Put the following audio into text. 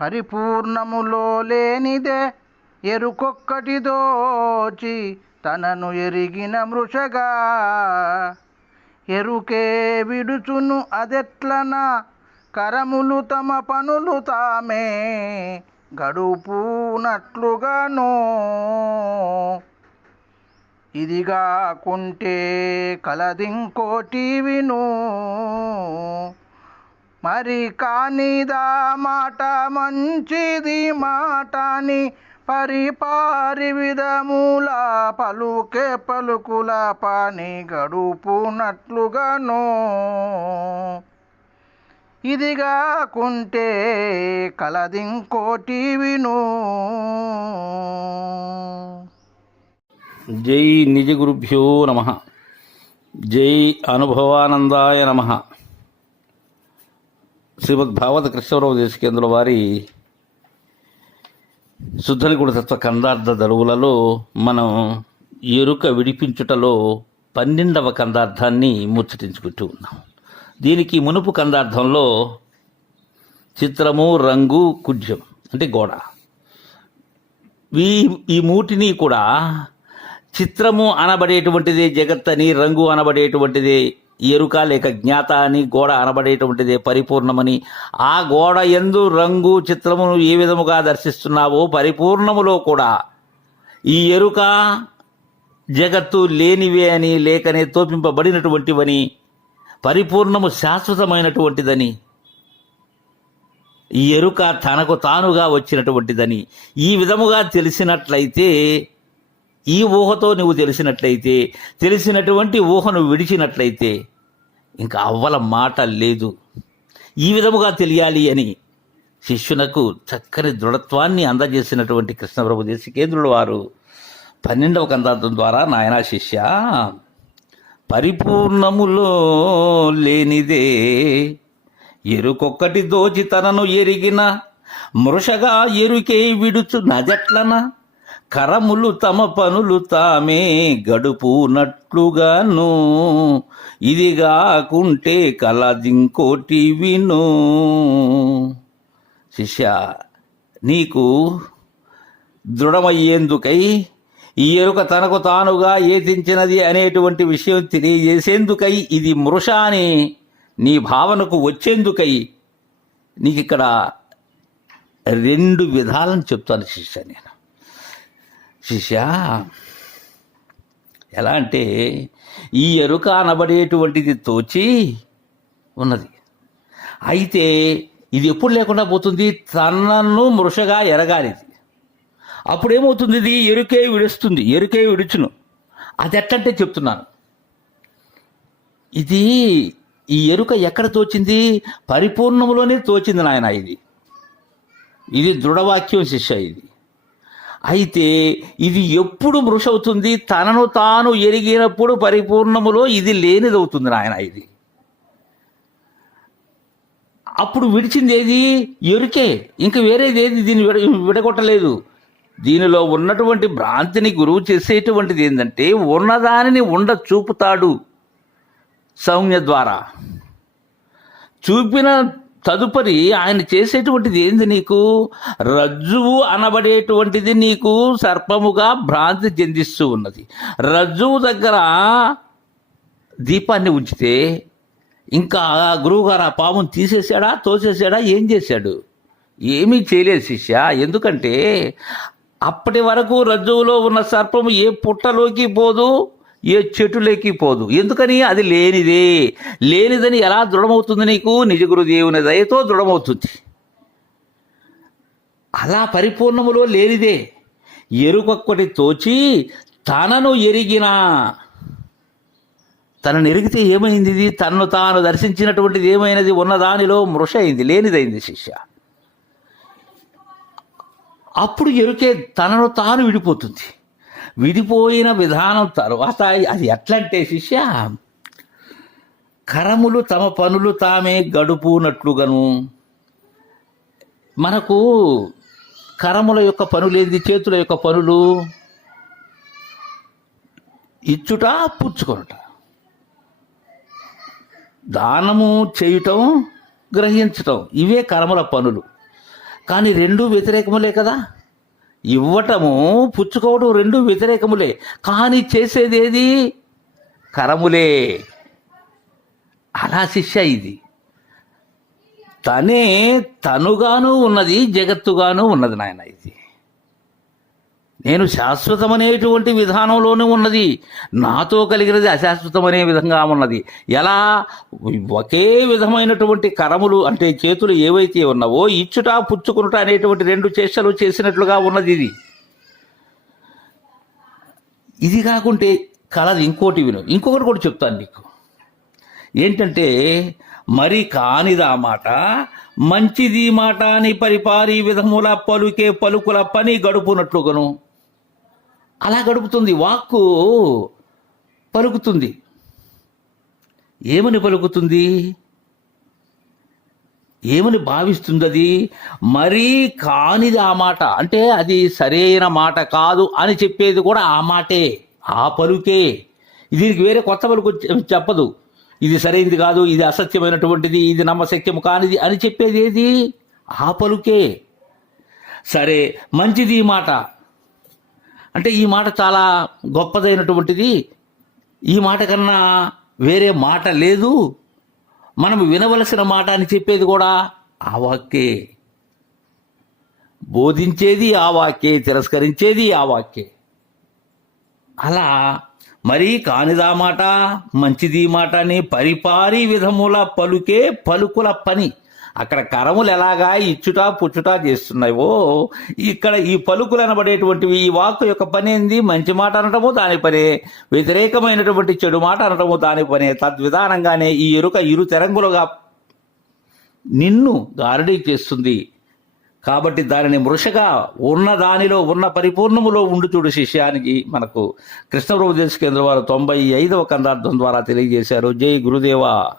పరిపూర్ణములో లేనిదే ఎరుకొక్కటి దోచి తనను ఎరిగిన మృషగా. ఎరుకే విడుచును అదెట్లనా కరములు తమ పనులు తామే గడుపునట్లుగాను. ఇదిగాకుంటే కలదింకోటి విను. మరి కానిదా మాట మంచిది మాటని పరిపారి విధముల పలుకే పలుకుల పని గడుపునట్లుగాను. ఇదిగాకుంటే కలదింకోటి విను జై నిజ గురుభ్యో నమ. జై అనుభవానందాయ నమ. శ్రీమద్ భాగవత కృష్ణరావు దేశకేంద్రుల వారి శుద్ధనిగుణ తత్వ కందార్థ దరువులలో మనం ఎరుక విడిపించుటలో పన్నెండవ కందార్థాన్ని ముచ్చటించుకుంటూ ఉన్నాం. దీనికి మునుపు కందార్థంలో చిత్రము రంగు కుడ్యం అంటే గోడ. ఈ ఈ మూటిని కూడా చిత్రము అనబడేటువంటిది జగత్ అని రంగు అనబడేటువంటిది ఎరుక లేక జ్ఞాత అని గోడ అనబడేటువంటిది పరిపూర్ణమని. ఆ గోడ ఎందు రంగు చిత్రమును ఏ విధముగా దర్శిస్తున్నావో పరిపూర్ణములో కూడా. ఈ ఎరుక జగత్తు లేనివే అని లేకనే తోపింపబడినటువంటివని పరిపూర్ణము శాశ్వతమైనటువంటిదని. ఈ ఎరుక తనకు తానుగా వచ్చినటువంటిదని. ఈ విధముగా తెలిసినట్లయితే ఈ ఊహతో నువ్వు తెలిసినట్లయితే తెలిసినటువంటి ఊహను విడిచినట్లయితే ఇంకా అవ్వల మాట లేదు. ఈ విధముగా తెలియాలి అని శిష్యునకు చక్కని దృఢత్వాన్ని అందజేసినటువంటి కృష్ణప్రభు దేశికేంద్రుడు వారు పన్నెండవ కందార్థం ద్వారా నాయనా శిష్య పరిపూర్ణములో లేనిదే ఎరుకొక్కటి దోచి తనను ఎరిగిన మృషగా ఎరుకే విడుచు నజట్లన? కరములు తమ పనులు తామే గడుపునట్లుగాను. ఇదిగాకుంటే కలదింకోటి విను. శిష్య నీకు దృఢమయ్యేందుకై ఈ ఎరుక తనకు తానుగా ఏతించినది అనేటువంటి విషయం తెలియజేసేందుకై ఇది మృష అని నీ భావనకు వచ్చేందుకై నీకు ఇక్కడ రెండు విధాలను చెప్తాను శిష్య నేను. శిష్య ఎలా అంటే ఈ ఎరుక అనబడేటువంటిది తోచి ఉన్నది. అయితే ఇది ఎప్పుడు లేకుండా పోతుంది? తనను మృషగా ఎరగాలిది. అప్పుడేమవుతుంది ఇది? ఎరుకే విడుస్తుంది. ఎరుకే విడుచును. అది ఎట్లంటే చెప్తున్నాను. ఇది ఈ ఎరుక ఎక్కడ తోచింది? పరిపూర్ణములోనే తోచింది నాయన ఇది. ఇది దృఢవాక్యం శిష్య ఇది. అయితే ఇది ఎప్పుడు మృషవుతుంది? తనను తాను ఎరిగినప్పుడు పరిపూర్ణములో ఇది లేనిదవుతుంది నాయన ఇది. అప్పుడు విడిచింది ఏది? ఎరుకే. ఇంకా వేరేది ఏది దీన్ని విడ విడగొట్టలేదు. దీనిలో ఉన్నటువంటి భ్రాంతిని గురువు చేసేటువంటిది ఏంటంటే ఉన్నదానిని ఉండ చూపుతాడు సౌమ్య ద్వారా. చూపిన తదుపరి ఆయన చేసేటువంటిది ఏంది నీకు? రజ్జువు అనబడేటువంటిది నీకు సర్పముగా భ్రాంతి చెందిస్తూ ఉన్నది. రజ్జువు దగ్గర దీపాన్ని ఉంచితే ఇంకా గురువుగారు ఆ పాముని తీసేశాడా తోసేశాడా ఏం చేశాడు? ఏమీ చేయలేదు శిష్య. ఎందుకంటే అప్పటి వరకు రజ్జువులో ఉన్న సర్పము ఏ పుట్టలోకి పోదు ఏ చెట్టులోకి పోదు. ఎందుకని? అది లేనిదే. లేనిదని ఎలా దృఢమవుతుంది నీకు? నిజ గురుదేవుని దయతో దృఢమవుతుంది. అలా పరిపూర్ణములో లేనిదే. ఎరుకొక్కటి తోచి తనను ఎరిగిన తనను ఎరిగితే ఏమైంది ఇది? తనను తాను దర్శించినటువంటిది ఏమైనది? ఉన్నదానిలో మృష అయింది. లేనిదైంది శిష్య. అప్పుడు ఎరుకే తనను తాను విడిపోతుంది. విడిపోయిన విధానం తర్వాత అది ఎట్లంటే శిష్య కరములు తమ పనులు తామే గడుపునట్లుగాను. మనకు కరముల యొక్క పనులేంది చేతుల యొక్క పనులు ఇచ్చుట పుచ్చుకొనుట. దానము చేయటం గ్రహించటం ఇవే కర్మల పనులు. కానీ రెండు వ్యతిరేకములే కదా. ఇవ్వటము పుచ్చుకోవడం రెండు వ్యతిరేకములే. కానీ చేసేదేది? కరములే. అలా శిష్య ఇది. తనే తనుగాను ఉన్నది జగత్తుగాను ఉన్నది నాయన ఇది. నేను శాశ్వతమనేటువంటి విధానంలోనే ఉన్నది. నాతో కలిగినది అశాశ్వతమనే విధంగా ఉన్నది. ఎలా? ఒకే విధమైనటువంటి కరములు అంటే చేతులు ఏవైతే ఉన్నావో ఇచ్చుట పుచ్చుకునుట అనేటువంటి రెండు చేష్టలు చేసినట్లుగా ఉన్నది ఇది. ఇది కాకుంటే కలది ఇంకోటి విను. ఇంకొకటి కూడా చెప్తాను నీకు. ఏంటంటే మరి కానిదా మాట మంచిది మాట అని పరిపారి విధముల పలుకే పలుకుల పని గడుపునట్లుగను. అలా గడుపుతుంది వాక్కు పలుకుతుంది. ఏమని పలుకుతుంది? ఏమని భావిస్తుంది అది మరీ కానిది ఆ మాట. అంటే అది సరైన మాట కాదు అని చెప్పేది కూడా ఆ మాటే ఆ పలుకే. దీనికి వేరే కొత్త పలుకు చె- చెప్పదు. ఇది సరైనది కాదు ఇది అసత్యమైనటువంటిది ఇది నమ్మశక్యము కానిది అని చెప్పేది ఏది? ఆ పలుకే. సరే మంచిది ఈ మాట. అంటే ఈ మాట చాలా గొప్పదైనటువంటిది. ఈ మాట కన్నా వేరే మాట లేదు. మనం వినవలసిన మాట అని చెప్పేది కూడా ఆ వాక్యే బోధించేది ఆ వాక్యే తిరస్కరించేది ఆ వాక్యే అలా మరీ కానిదా మాట మంచిది మాట అని పరిపారి విధముల పలుకే పలుకుల పని. అక్కడ కరములు ఎలాగా ఇచ్చుట పుచ్చుట చేస్తున్నాయో ఇక్కడ ఈ పలుకులు అనబడేటువంటివి ఈ వాక్కు యొక్క పని ఏంది? మంచి మాట అనటము దాని పనే వ్యతిరేకమైనటువంటి చెడు మాట అనటము దాని పనే. తద్విధానంగానే ఈ ఎరుక ఇరు తెరంగులుగా నిన్ను గారడీ చేస్తుంది. కాబట్టి దానిని మృషగా ఉన్న దానిలో ఉన్న పరిపూర్ణములో ఉండు చూడు శిష్యానికి మనకు కృష్ణ ఉపదేశ కేంద్ర వారు తొంభై ఐదవ కందార్థం ద్వారా తెలియజేశారు. జై గురుదేవా.